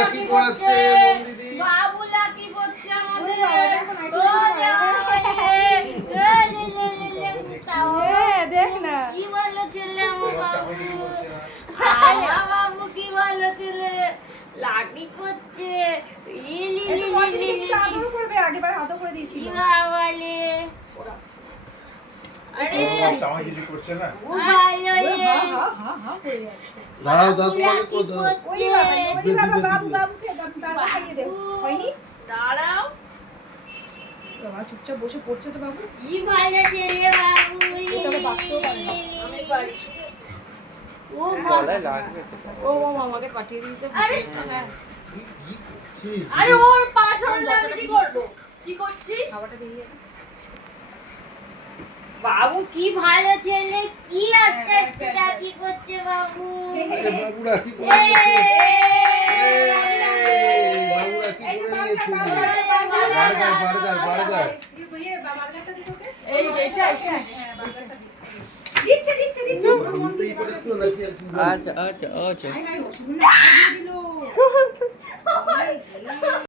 রাখি করাচ্ছে মন দিদি। বাবু লাকি করছে আমাদের। দেখ না কি ভালো ছেলে আমার বাবু। বাবু কি ভালো ছেলে, লাকি করছে। করবে আগেবার হাতও করে দিয়েছিল। বাবালে আরে জামাই কিছু করছে না। ও ভালো রে। দাঁড়াও তোমাকে কত ওই বাবা বাবু বাবুকে দাঁড়া খাইয়ে দে হয়নি দাঁড়াও। বাবা চুপচাপ বসে পড়ছে তো বাবু। কি ভালো ছেলে বাবু। তবে বাঁচতেও পারে না। আমি পারি। ও গলায় লাগবে তো। ও মামাকে পাঠিয়ে দিতে। আরে কি করছিস? আরে ওর পা সরলে আমি কি করব? কি করছিস? খাবারটা দিয়ে বাবু কি ভালো ছেলে, কি আস্তে আস্তে রাখি করছে বাবু। এ বাবু রাখি করে নিয়েছে। বাবু রাখি করে নিয়েছে। বার্গার ইয়ে বাবারটা দিতে ওকে এই এটা হ্যাঁ বাবারটা দিচ্ছে দিচ্ছে দিচ্ছে ওর মন দিয়ে করেছিল নাকি আর কি? আচ্ছা আচ্ছা আচ্ছা হাই হাই রসগোল্লা দিয়ে দিল